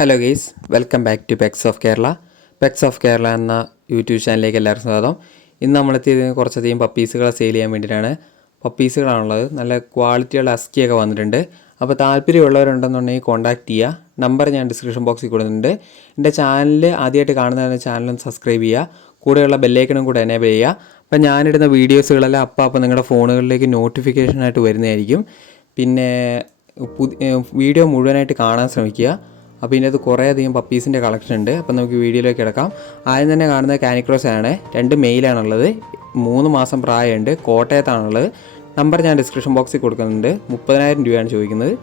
Hello guys, welcome back to peaks of Kerala. Peaks of Kerala എന്ന YouTube ചാനലിലേക്ക് എല്ലാവർക്കും സ്വാഗതം. ഇന്ന് നമ്മളെത്തിയത് കുറച്ചധികം പപ്പീസുകളെ സെയിൽ ചെയ്യാൻ വേണ്ടിയിട്ടാണ്. പപ്പീസുകളാണുള്ളത്. നല്ല ക്വാളിറ്റിയുള്ള അസ്കിയൊക്കെ വന്നിട്ടുണ്ട്. അപ്പോൾ താല്പര്യമുള്ളവരുണ്ടെന്നുണ്ടെങ്കിൽ കോൺടാക്ട് ചെയ്യുക. നമ്പർ ഞാൻ ഡിസ്ക്രിപ്ഷൻ ബോക്സിൽ കൊടുക്കുന്നുണ്ട്. എൻ്റെ ചാനൽ ആദ്യമായിട്ട് കാണുന്നതിന് ചാനലൊന്ന് സബ്സ്ക്രൈബ് ചെയ്യുക. കൂടെയുള്ള ബെല്ലൈക്കണും കൂടെ എനേബിൾ ചെയ്യുക. അപ്പോൾ ഞാനിടുന്ന വീഡിയോസുകളെല്ലാം അപ്പോൾ നിങ്ങളുടെ ഫോണുകളിലേക്ക് നോട്ടിഫിക്കേഷനായിട്ട് വരുന്നതായിരിക്കും. പിന്നെ വീഡിയോ മുഴുവനായിട്ട് കാണാൻ ശ്രമിക്കുക. അപ്പോൾ ഇതിനകത്ത് കുറേയധികം പപ്പീസിൻ്റെ കളക്ഷൻ ഉണ്ട്. അപ്പോൾ നമുക്ക് വീഡിയോയിലേക്ക് കിടക്കാം. ആദ്യം തന്നെ കാണുന്നത് കാനിക്രോസ് ആണ്. 2 മെയിലാണുള്ളത്. 3 മാസം പ്രായമുണ്ട്. കോട്ടയത്താണുള്ളത്. നമ്പർ ഞാൻ ഡിസ്ക്രിപ്ഷൻ ബോക്സിൽ കൊടുക്കുന്നുണ്ട്. 30,000 രൂപയാണ് ചോദിക്കുന്നത്.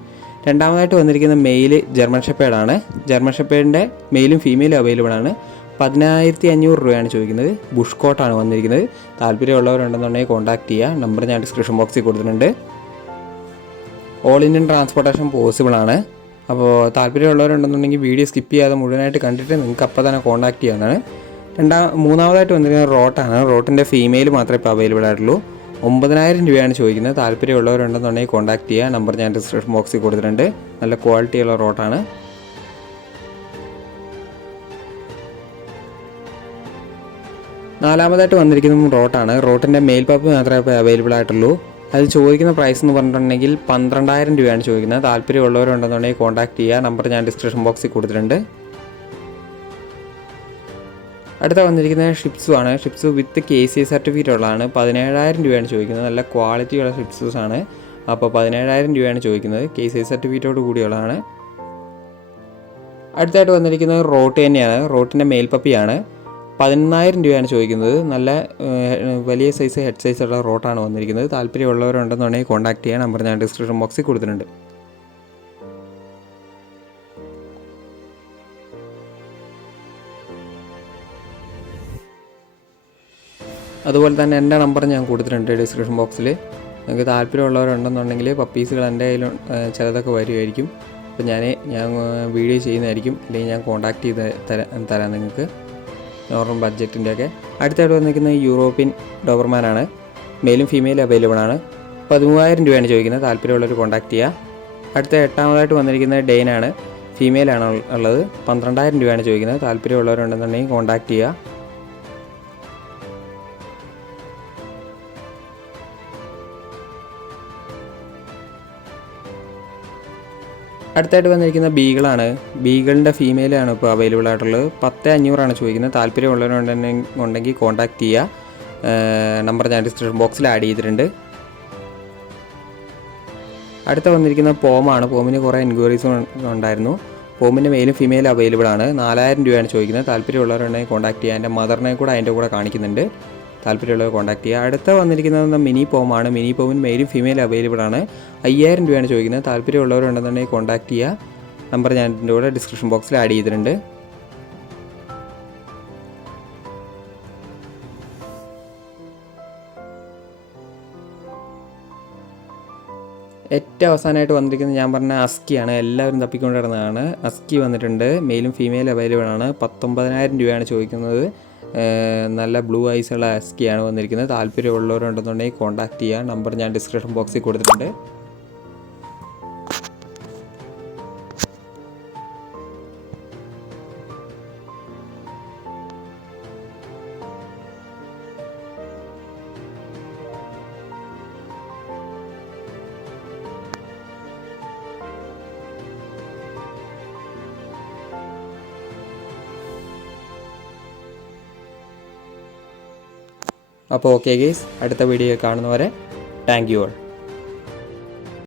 രണ്ടാമതായിട്ട് വന്നിരിക്കുന്ന മെയിൽ ജർമ്മൻ ഷെപ്പേർഡാണ്. ജർമ്മൻ ഷെപ്പേർഡിൻ്റെ മെയിലും ഫീമെയിലും അവൈലബിൾ ആണ്. 10,500 രൂപയാണ് ചോദിക്കുന്നത്. ബുഷ് കോട്ടാണ് വന്നിരിക്കുന്നത്. താല്പര്യമുള്ളവരുണ്ടെന്നുണ്ടെങ്കിൽ കോൺടാക്ട് ചെയ്യുക. നമ്പർ ഞാൻ ഡിസ്ക്രിപ്ഷൻ ബോക്സിൽ കൊടുത്തിട്ടുണ്ട്. ഓൾ ഇന്ത്യൻ ട്രാൻസ്പോർട്ടേഷൻ പോസിബിൾ ആണ്. അപ്പോൾ താല്പര്യമുള്ളവരുണ്ടെന്നുണ്ടെങ്കിൽ വീഡിയോ സ്കിപ്പ് ചെയ്യാതെ മുഴുവനായിട്ട് കണ്ടിട്ട് നിങ്ങൾക്ക് അപ്പോൾ തന്നെ കോൺടാക്ട് ചെയ്യാവുന്നതാണ്. മൂന്നാമതായിട്ട് വന്നിരിക്കുന്നത് റോട്ടാണ്. റോട്ടിൻ്റെ ഫീമെയിൽ മാത്രമേ ഇപ്പോൾ അവൈലബിൾ ആയിട്ടുള്ളൂ. 9,000 രൂപയാണ് ചോദിക്കുന്നത്. താല്പര്യമുള്ളവരുണ്ടെന്നുണ്ടെങ്കിൽ കോൺടാക്ട് ചെയ്യുക. നമ്പർ ഞാൻ ഡിസ്ക്രിപ്ഷൻ ബോക്സിൽ കൊടുത്തിട്ടുണ്ട്. നല്ല ക്വാളിറ്റിയുള്ള റോട്ടാണ്. നാലാമതായിട്ട് വന്നിരിക്കുന്നത് റോട്ടാണ്. റോട്ടിൻ്റെ മെയിൽ പപ്പ് മാത്രമേ ഇപ്പോൾ അവൈലബിൾ ആയിട്ടുള്ളൂ. അത് ചോദിക്കുന്ന പ്രൈസ് എന്ന് പറഞ്ഞിട്ടുണ്ടെങ്കിൽ 12,000 രൂപയാണ് ചോദിക്കുന്നത്. താല്പര്യമുള്ളവരുണ്ടെന്നുണ്ടെങ്കിൽ കോൺടാക്ട് ചെയ്യുക. നമ്പർ ഞാൻ ഡിസ്ക്രിപ്ഷൻ ബോക്സിൽ കൊടുത്തിട്ടുണ്ട്. അടുത്ത വന്നിരിക്കുന്നത് ഷിപ്സു ആണ്. ഷിപ്സു വിത്ത് KCA സർട്ടിഫിക്കറ്റ് ഉള്ളതാണ്. 17,000 രൂപയാണ് ചോദിക്കുന്നത്. നല്ല ക്വാളിറ്റിയുള്ള ഷിപ്സൂസ് ആണ്. അപ്പോൾ 17,000 രൂപയാണ് ചോദിക്കുന്നത്. KCA സർട്ടിഫിക്കറ്റോട് കൂടിയുള്ളതാണ്. അടുത്തായിട്ട് വന്നിരിക്കുന്നത് റോട്ട് തന്നെയാണ്. റോട്ടിൻ്റെ മെയിൽ പപ്പിയാണ്. 11,000 രൂപയാണ് ചോദിക്കുന്നത്. നല്ല വലിയ സൈസ് ഹെഡ് സൈസുള്ള റോട്ടാണ് വന്നിരിക്കുന്നത്. താല്പര്യമുള്ളവരുണ്ടെന്നുണ്ടെങ്കിൽ കോൺടാക്ട് ചെയ്യാൻ നമ്പർ ഞാൻ ഡിസ്ക്രിപ്ഷൻ ബോക്സിൽ കൊടുത്തിട്ടുണ്ട്. അതുപോലെ തന്നെ എൻ്റെ നമ്പർ ഞാൻ കൊടുത്തിട്ടുണ്ട് ഡിസ്ക്രിപ്ഷൻ ബോക്സിൽ. നിങ്ങൾക്ക് താല്പര്യമുള്ളവരുണ്ടെന്നുണ്ടെങ്കിൽ പപ്പീസുകൾ എൻ്റെ കയ്യിൽ ചിലതൊക്കെ വരുമായിരിക്കും. അപ്പോൾ ഞാൻ വീഡിയോ ചെയ്യുന്നതായിരിക്കും. അല്ലെങ്കിൽ ഞാൻ കോൺടാക്ട് ചെയ്ത് തരാം നിങ്ങൾക്ക് നോർമൽ ബഡ്ജറ്റിൻ്റെയൊക്കെ. അടുത്തായിട്ട് വന്നിരിക്കുന്നത് യൂറോപ്യൻ ഡോബർമാനാണ്. മെയിലും ഫീമെയിലും അവൈലബിൾ ആണ്. 13,000 രൂപയാണ് ചോദിക്കുന്നത്. താല്പര്യമുള്ളവർ കോൺടാക്ട് ചെയ്യുക. അടുത്ത 8ാമതായിട്ട് വന്നിരിക്കുന്നത് ഡെയിനാണ്. ഫീമെയിലാണ് ഉള്ളത്. 12,000 രൂപയാണ് ചോദിക്കുന്നത്. താല്പര്യമുള്ളവരുണ്ടെന്നുണ്ടെങ്കിൽ കോൺടാക്ട് ചെയ്യുക. അടുത്തായിട്ട് വന്നിരിക്കുന്ന ബീഗിളാണ്. ബീഗിളിൻ്റെ ഫീമെയിലാണ് ഇപ്പോൾ അവൈലബിൾ ആയിട്ടുള്ളത്. 10,500 ചോദിക്കുന്നത്. താല്പര്യമുള്ളവരുണ്ടെങ്കിൽ കോൺടാക്ട് ചെയ്യുക. നമ്പർ ഞാൻ ഡിസ്ക്രിപ്ഷൻ ബോക്സിൽ ആഡ് ചെയ്തിട്ടുണ്ട്. അടുത്ത വന്നിരിക്കുന്ന പോമാണ്. പോമിന് കുറേ എൻക്വയറീസ് ഉണ്ടായിരുന്നു. പോമിൻ്റെ മെയിലും ഫീമെയിലും അവൈലബിൾ ആണ്. 4,000 രൂപയാണ് ചോദിക്കുന്നത്. താല്പര്യമുള്ളവരുണ്ടെങ്കിൽ കോൺടാക്ട് ചെയ്യുക. എൻ്റെ മദറിനെ കൂടെ അതിൻ്റെ കൂടെ കാണിക്കുന്നുണ്ട്. താല്പര്യമുള്ളവർ കോൺടാക്ട് ചെയ്യുക. അടുത്ത വന്നിരിക്കുന്നത് മിനി പോമാണ്. മിനി പോമിന് മെയിലും ഫീമെയിലും അവൈലബിൾ ആണ്. 5,000 രൂപയാണ് ചോദിക്കുന്നത്. താല്പര്യമുള്ളവരുണ്ടെന്നുണ്ടെങ്കിൽ കോൺടാക്ട് ചെയ്യുക. നമ്പർ ഞാൻ എൻ്റെ കൂടെ ഡിസ്ക്രിപ്ഷൻ ബോക്സിൽ ആഡ് ചെയ്തിട്ടുണ്ട്. ഏറ്റവും അവസാനമായിട്ട് വന്നിരിക്കുന്നത് ഞാൻ പറഞ്ഞ അസ്കിയാണ്. എല്ലാവരും തപ്പിക്കൊണ്ട് കിടന്നതാണ്. അസ്കി വന്നിട്ടുണ്ട്. മെയിലും ഫീമെയിലും അവൈലബിൾ ആണ്. 19,000 രൂപയാണ് ചോദിക്കുന്നത്. നല്ല ബ്ലൂ ഐസുള്ള അസ്കിയാണ് വന്നിരിക്കുന്നത്. താല്പര്യമുള്ളവരുണ്ടെന്നുണ്ടെങ്കിൽ കോൺടാക്ട് ചെയ്യുക. നമ്പർ ഞാൻ ഡിസ്ക്രിപ്ഷൻ ബോക്സിൽ കൊടുത്തിട്ടുണ്ട്. അപ്പോൾ ഓക്കെ ഗൈസ്, അടുത്ത വീഡിയോ കാണുന്നവരെ താങ്ക് യു ഓൾ.